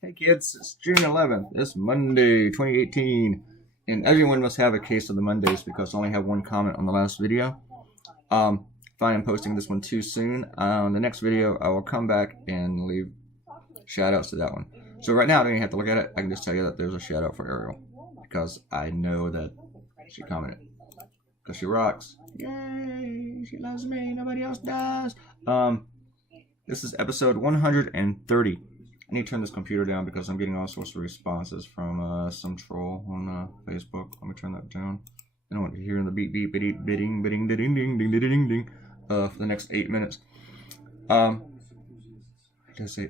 Hey kids, it's June 11th. It's Monday, 2018. And everyone must have a case of the Mondays because I only have one comment on the last video. If I am posting this one too soon, on the next video I will come back and leave shout outs to that one. So right now I don't even have to look at it. I can just tell you that there's a shout out for Ariel. Because I know that she commented. Because she rocks. Yay! She loves me. Nobody else does. This is episode 130. I need to turn this computer down because I'm getting all sorts of responses from some troll on Facebook. Let me turn that down. I don't want to hear the beep beep bidding bidding bidding ding ding ding ding ding for the next 8 minutes.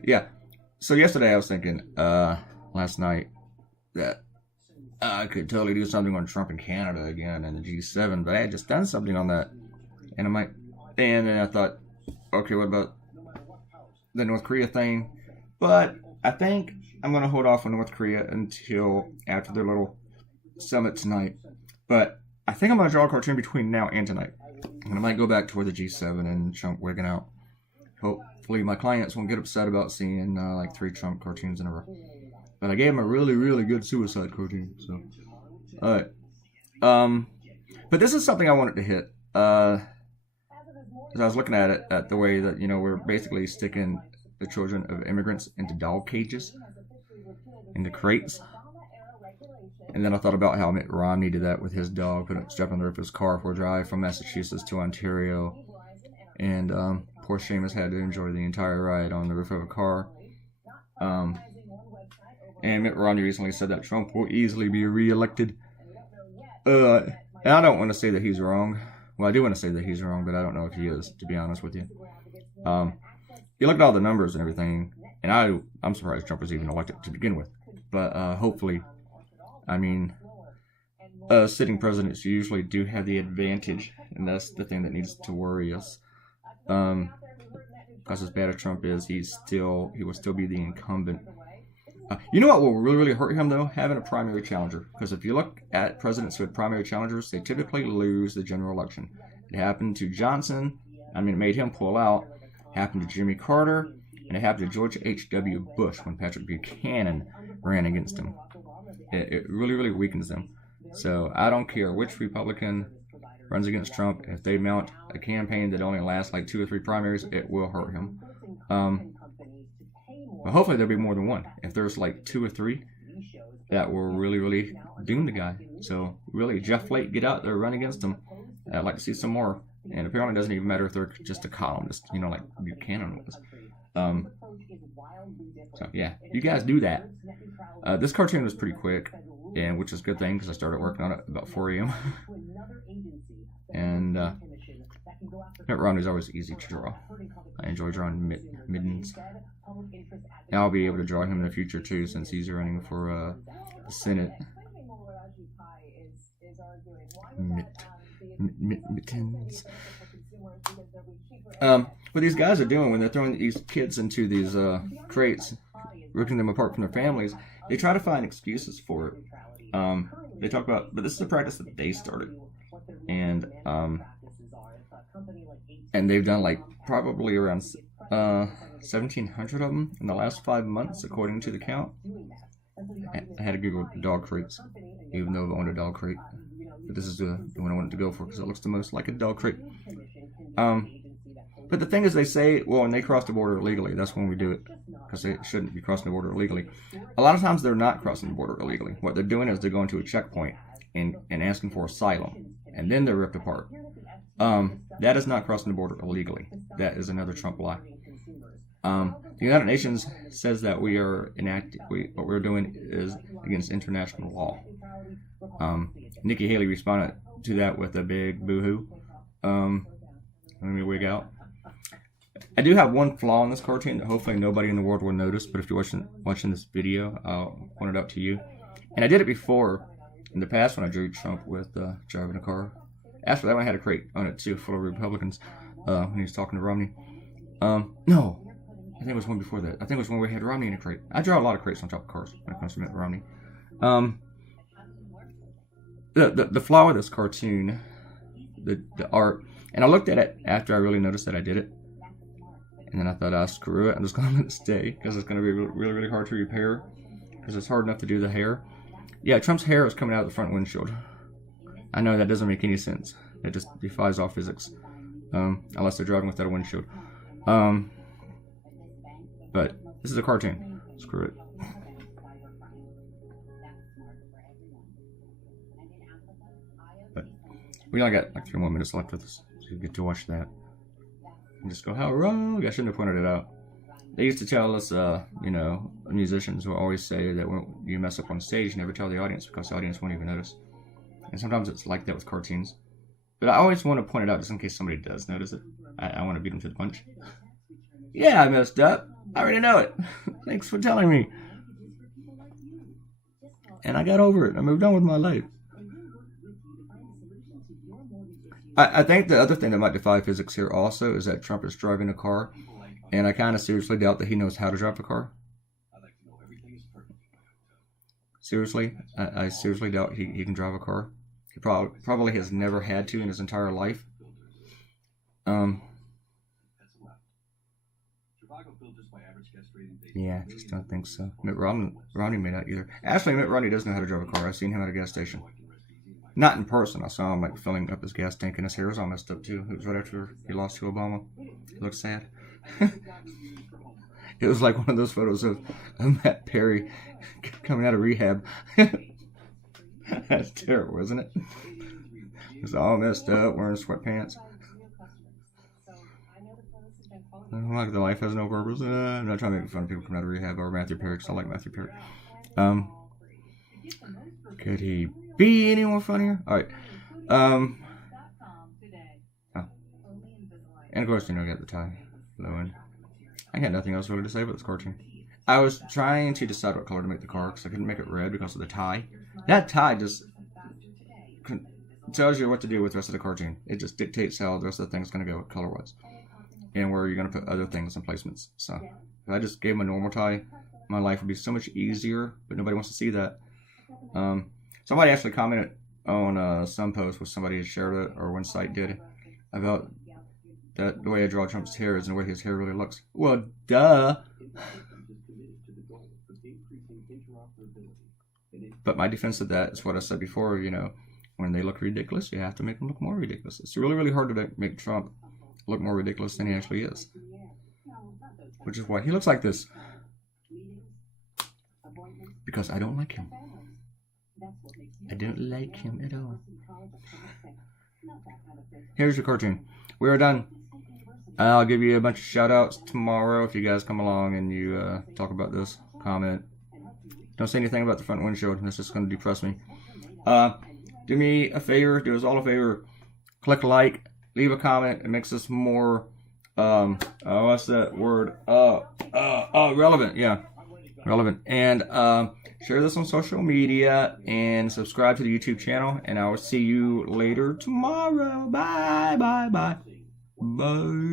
Yeah. So yesterday I was thinking last night that I could totally do something on Trump and Canada again and the G7, but I had just done something on that, and then I thought, okay, what about the North Korea thing? But I think I'm going to hold off on North Korea until after their little summit tonight. But I think I'm going to draw a cartoon between now and tonight. And I might go back toward the G7 and Trump wigging out. Hopefully my clients won't get upset about seeing like 3 Trump cartoons in a row. But I gave them a really, really good suicide cartoon. So, alright. But this is something I wanted to hit. As I was looking at it, at the way that, we're basically sticking the children of immigrants into dog cages, into crates. And then I thought about how Mitt Romney did that with his dog, strapped on the roof of his car for a drive from Massachusetts to Ontario. And poor Seamus had to enjoy the entire ride on the roof of a car. And Mitt Romney recently said that Trump will easily be re-elected. And I don't want to say that he's wrong. Well, I do want to say that he's wrong, but I don't know if he is, to be honest with you. You look at all the numbers and everything, and I'm surprised Trump was even elected to begin with. But hopefully, sitting presidents usually do have the advantage, and that's the thing that needs to worry us. Because as bad as Trump is, he will still be the incumbent. You know what will really, really hurt him, though? Having a primary challenger. Because if you look at presidents who had primary challengers, they typically lose the general election. It happened to Johnson. It made him pull out. It happened to Jimmy Carter. And it happened to George H.W. Bush when Patrick Buchanan ran against him. It really, really weakens them. So I don't care which Republican runs against Trump. If they mount a campaign that only lasts like 2 or 3 primaries, it will hurt him. But hopefully there'll be more than one. If there's like 2 or 3, that will really, really doom the guy. So really, Jeff Flake, get out there, run against him. I'd like to see some more. And apparently it doesn't even matter if they're just a columnist, like Buchanan was. So yeah, you guys do that. This cartoon was pretty quick, and which is a good thing because I started working on it about 4 a.m. And Mitt Romney's always easy to draw. I enjoy drawing middens. And I'll be able to draw him in the future too, since he's running for the Senate. Mittens. What these guys are doing when they're throwing these kids into these crates, ripping them apart from their families, they try to find excuses for it. They talk about, but this is a practice that they started, and they've done like probably around 1,700 of them in the last 5 months, according to the count. I had to Google dog crates, even though I've owned a dog crate. But this is the one I wanted to go for because it looks the most like a dog crate. But the thing is, they say, well, when they cross the border illegally, that's when we do it, because they shouldn't be crossing the border illegally. A lot of times they're not crossing the border illegally. What they're doing is they're going to a checkpoint and asking for asylum, and then they're ripped apart. That is not crossing the border illegally. That is another Trump lie. The United Nations says that what we're doing is against international law. Nikki Haley responded to that with a big boo-hoo. Let me wig out. I do have one flaw in this cartoon that hopefully nobody in the world will notice, but if you're watching this video, I'll point it out to you. And I did it before, in the past, when I drew Trump with driving a car. After that one, I had a crate on it too, full of Republicans, when he was talking to Romney. No, I think it was one before that. I think it was when we had Romney in a crate. I draw a lot of crates on top of cars when it comes to Mitt Romney. The flaw with this cartoon, the art, and I looked at it after I really noticed that I did it, And then I thought, screw it, I'm just going to let it stay, because it's going to be really, really hard to repair, because it's hard enough to do the hair. Yeah, Trump's hair is coming out of the front windshield. I know that doesn't make any sense. It just defies all physics, unless they're driving without a windshield. But this is a cartoon. Screw it. But we only got like 3 more minutes left with this, so you get to watch that. And just go, how rogue! I shouldn't have pointed it out. They used to tell us, you know, musicians will always say that when you mess up on stage, you never tell the audience because the audience won't even notice. And sometimes it's like that with cartoons. But I always want to point it out just in case somebody does notice it. I want to beat them to the punch. Yeah, I messed up. I already know it. Thanks for telling me. And I got over it. I moved on with my life. I think the other thing that might defy physics here also is that Trump is driving a car, and I kind of seriously doubt that he knows how to drive a car. Seriously, I seriously doubt he can drive a car. He probably has never had to in his entire life. Yeah, I just don't think so. Mitt Romney may not either. Actually, Mitt Romney does know how to drive a car. I've seen him at a gas station. Not in person. I saw him like filling up his gas tank, and his hair was all messed up too. It was right after he lost to Obama. He looked sad. It was like one of those photos of Matt Perry coming out of rehab. That's terrible, isn't it? He's all messed up, wearing sweatpants. Like the life has no purpose. I'm not trying to make fun of people coming out of rehab or Matthew Perry, because I like Matthew Perry. Could he be any more funnier? All right. And of course, you know, I got the tie. Low end. I got nothing else really to say about this cartoon. I was trying to decide what color to make the car because I couldn't make it red because of the tie. That tie just tells you what to do with the rest of the cartoon. It just dictates how the rest of the thing's going to go color-wise. And where you're going to put other things and placements. So, if I just gave him a normal tie, my life would be so much easier, but nobody wants to see that. Somebody actually commented on some post where somebody had shared it, or one site did, about that the way I draw Trump's hair is the way his hair really looks. Well, duh! But my defense of that is what I said before, you know, when they look ridiculous, you have to make them look more ridiculous. It's really, really hard to make Trump look more ridiculous than he actually is. Which is why he looks like this. Because I don't like him. I don't like him at all. Here's your cartoon. We are done. I'll give you a bunch of shout outs tomorrow if you guys come along and you talk about this. Comment. Don't say anything about the front windshield. That's just going to depress me. Do me a favor. Do us all a favor. Click like. Leave a comment. It makes us more, what's that word? Relevant. Yeah. Relevant. And share this on social media and subscribe to the YouTube channel. And I will see you later tomorrow. Bye, bye, bye. Bye.